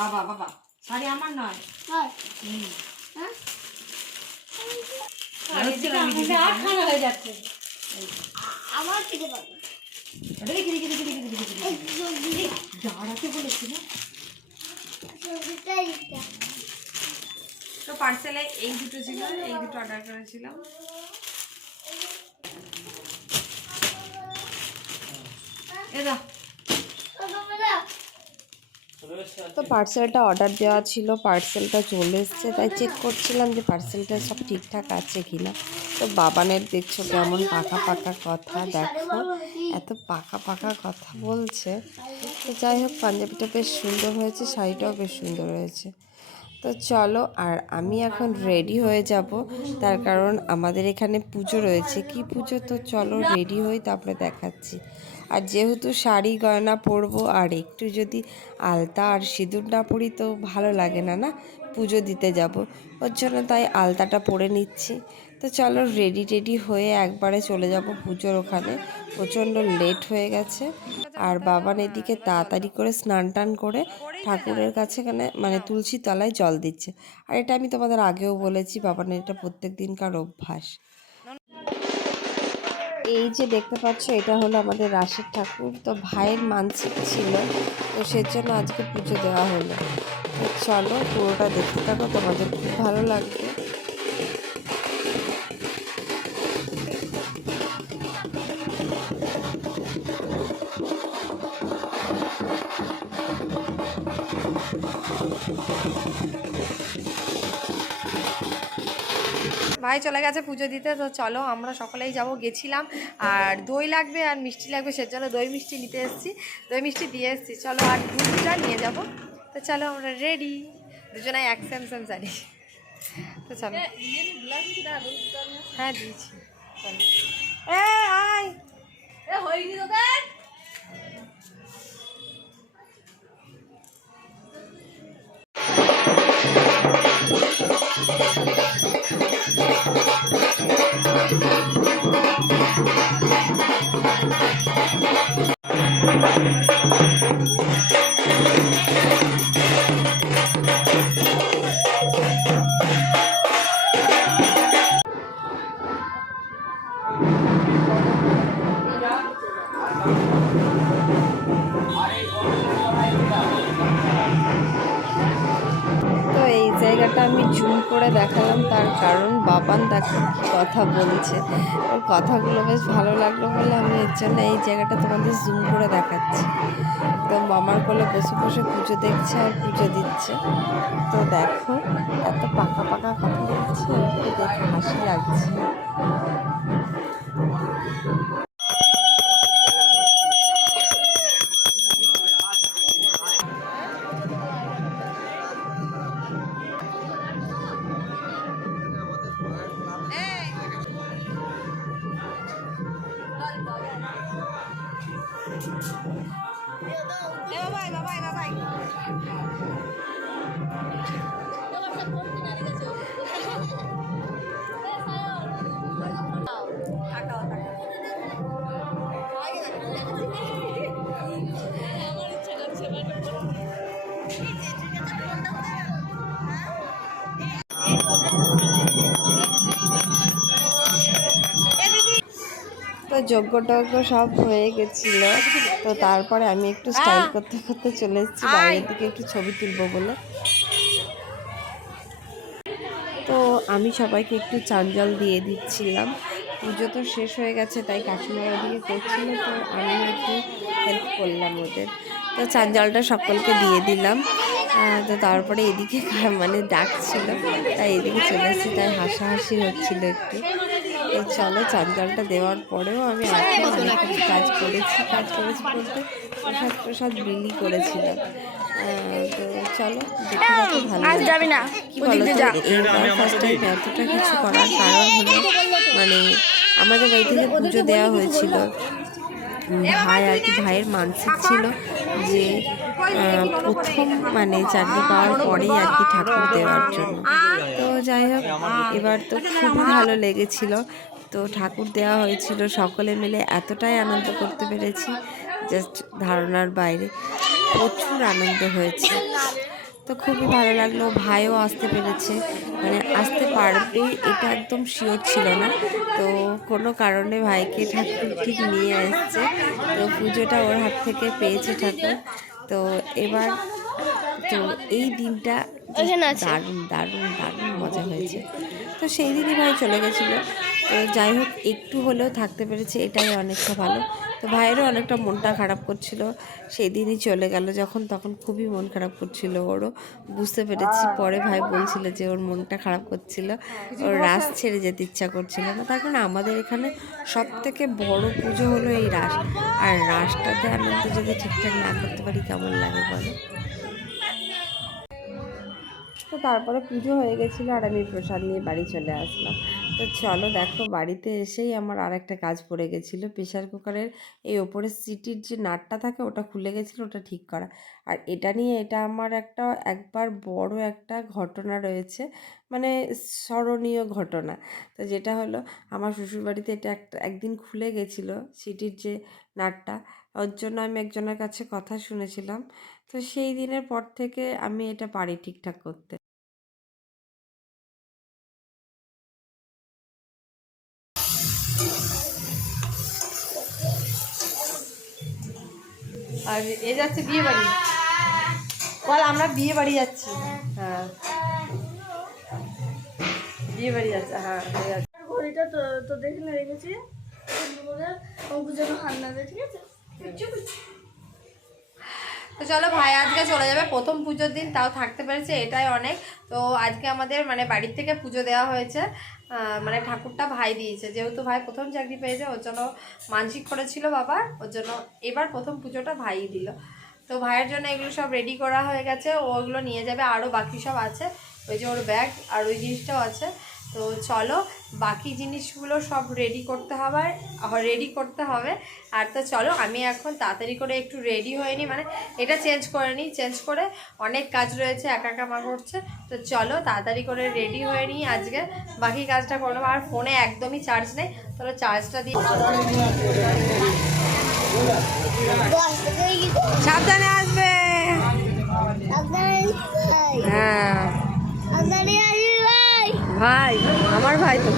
বাবা বাবা শাড়ি আমার নয়। তো পার্সেলে এই দুটো ছিল, এই দুটো অর্ডার করেছিলাম। তো পার্সেলটা অর্ডার দেওয়া ছিল, পার্সেলটা চলে এসছে, তাই চেক করছিলাম যে পার্সেলটা সব ঠিকঠাক আছে কিনা। তো বাবানের দেখছো কেমন পাকা পাকা কথা, দেখো এত পাকা পাকা কথা বলছে। তো যাই হোক, পাঞ্জাবিটা বেশ সুন্দর হয়েছে, শাড়িটাও বেশ সুন্দর হয়েছে। তো চলো, আর আমি এখন রেডি হয়ে যাব, তার কারণ আমাদের এখানে পুজো রয়েছে। কি পুজো? তো চলো রেডি হই, তারপরে দেখাচ্ছি। আর যেহেতু শাড়ি গয়না পরবো, আর একটু যদি আলতা আর সিঁদুর না পরি তো ভালো লাগে না, না পুজো দিতে যাব, ওর জন্য তাই আলতাটা পরে নিচ্ছি। তো চলো রেডি টেডি হয়ে একবারে চলে যাব পুজোর ওখানে। প্রচণ্ড লেট হয়ে গেছে, আর বাবান এদিকে তাড়াতাড়ি করে স্নান টান করে ঠাকুরের কাছে মানে তুলসী তলায় জল দিচ্ছে। আর এটা আমি তোমাদের আগেও বলেছি, বাবানের এটা প্রত্যেক দিনকার অভ্যাস। এই যে দেখতে পাচ্ছ, এটা হলো আমাদের রাশের ঠাকুর। তো ভাইয়ের মানসিক ছিল, তো সেজন্য আজকে পুজো দেওয়া হলো। তো চলো পুরোটা দেখতে থাকো, তোমাদের খুব ভালো লাগবে। ভাই চলে গেছে পুজো দিতে, তো চলো আমরা সকলেই যাব। গেছিলাম, আর দই লাগবে আর মিষ্টি লাগবে, সেজন্য দই মিষ্টি নিতে এসেছি, দই মিষ্টি দিয়ে এসেছি। চলো আর দুধটা নিয়ে যাব। তো চলো আমরা রেডি, দুজনাই এক সেম সেম শাড়ি। তো চলো, হ্যাঁ দিয়েছি। চলো আয় জায়গাটা আমি জুম করে দেখালাম, তার কারণ বাবান দেখো কি কথা বলছে, ওর কথাগুলো বেশ ভালো লাগলো বলে আমি এর জন্য এই জায়গাটা তোমাদের জুম করে দেখাচ্ছি। তো মামার কোলে বসে বসে পুজো দেখছে আর পুজো দিচ্ছে। তো দেখো এত পাকা পাকা কথা বলছে, ওকে দেখে হাসি লাগছে। তো যজ্ঞ টজ্ঞ সব হয়ে গেছিল, তো তারপরে আমি একটু স্টাইল করতে করতে চলে এসেছি বাইরের দিকে একটু ছবি তুলবো বলে। তো আমি সবাইকে একটু চান জল দিয়ে দিচ্ছিলাম, পুজো তো শেষ হয়ে গেছে তাই কাকিমারা দিয়ে করছিল, তো আমি একটু হেল্প করলাম ওদের। তো চান জলটা সকলকে দিয়ে দিলাম। তো তারপরে এদিকে মানে ডাকছিল, তাই এদিকে চলে এসেছি, তাই হাসাহাসি হচ্ছিল একটু। তো চলো, চান জলটা দেওয়ার পরেও আমি অনেক কিছু কাজ করেছি বলতে প্রসাদ বিলি করেছিলাম। তো চলো দেখে রাখো, ভালো কি বলো তো, এইবার ফার্স্ট টাইম এতটা কিছু করার কারণ হলো মানে আমাদের বাড়ি থেকে পুজো দেওয়া হয়েছিল, ভাই আর কি ভাইয়ের মানসিক ছিল যে প্রথম মানে চাকরি পাওয়ার পরেই আর কি ঠাকুর দেওয়ার জন্য। তো যাই হোক, এবার তো খুবই ভালো লেগেছিল, তো ঠাকুর দেওয়া হয়েছিল, সকলে মিলে এতটাই আনন্দ করতে পেরেছি জাস্ট ধারণার বাইরে, প্রচুর আনন্দ হয়েছে। তো খুবই ভালো লাগলো, ভাইও আসতে পেরেছে, মানে আসতে পারবে এটা একদম শিওর ছিল না, তো কোনো কারণে ভাইকে ঠাকুর ঠিক নিয়ে আসছে, তো পুজোটা ওর হাত থেকে পেয়েছে ঠাকুর। তো এবার তো এই দিনটা দারুণ দারুণ দারুণ মজা হয়েছে। তো সেই দিনই ভাই চলে গেছিলো, তো যাই হোক একটু হলেও থাকতে পেরেছে, এটাই অনেকটা ভালো। তো ভাইয়েরও অনেকটা মনটা খারাপ করছিল, সেই দিনই চলে গেল যখন, তখন খুবই মন খারাপ করছিল ওরও, বুঝতে পেরেছি। পরে ভাই বলছিল যে ওর মনটা খারাপ করছিল, ওর রাস ছেড়ে যেতে ইচ্ছা করছিল না। তার কারণ আমাদের এখানে সবথেকে বড় পুজো হলো এই রাস, আর রাসটাতে আনন্দ যদি ঠিকঠাক না করতে পারি কেমন লাগে বলো। তো তারপরে পুজো হয়ে গেছিলো আর আমি প্রসাদ নিয়ে বাড়ি চলে আসলাম। তো চলো দেখো, বাড়িতে এসেই আমার আর একটা কাজ পড়ে গেছিলো, প্রেশার কুকারের এই ওপরের সিটির যে নাটটা থাকে ওটা খুলে গেছিলো, ওটা ঠিক করা। আর এটা নিয়ে এটা আমার একবার বড় একটা ঘটনা রয়েছে, মানে স্মরণীয় ঘটনা। তো যেটা হলো, আমার শ্বশুরবাড়িতে এটা একদিন খুলে গেছিলো সিটির যে নাটটা, ওর জন্য আমি একজনের কাছে কথা শুনেছিলাম। তো সেই দিনের পর থেকে আমি এটা পারি ঠিকঠাক করতে। আর এ যাচ্ছে বিয়ে বাড়ি, বল আমরা বিয়ে বাড়ি যাচ্ছি। হ্যাঁ বিয়ে বাড়ি যাচ্ছে, হ্যাঁ ঘড়িটা তো তো দেখে রেখেছি অঙ্কু যেন হাত না দেয়, ঠিক আছে। তো চলো, ভাই আজকে চলে যাবে প্রথম পুজোর দিন, তাও থাকতে পেরেছে এটাই অনেক। তো আজকে আমাদের মানে বাড়ির থেকে পুজো দেওয়া হয়েছে, মানে ঠাকুরটা ভাই দিয়েছে, যেহেতু ভাই প্রথম চাকরি পেয়েছে ওর জন্য মানসিক করেছিল বাবা, ওর জন্য এবার প্রথম পুজোটা ভাইই দিল। তো ভাইয়ের জন্য এগুলো সব রেডি করা হয়ে গেছে, ও ওগুলো নিয়ে যাবে, আরও বাকি সব আছে, ওই যে ওর ব্যাগ আর ওই জিনিসটাও আছে। তো চলো বাকি জিনিসগুলো সব রেডি করতে হবে। আর তো চলো আমি এখন তাড়াতাড়ি করে একটু রেডি হয়ে নিই, মানে এটা চেঞ্জ করে নিই, চেঞ্জ করে অনেক কাজ রয়েছে, একা একা মা করছে। তো চলো তাড়াতাড়ি করে রেডি হয়ে নিই, আজকে বাকি কাজটা করবো। আর ফোনে একদমই চার্জ নেই, তাহলে চার্জটা দিয়ে সাবধানে আসবে। হ্যাঁ ভাই, আমার ভাই তো।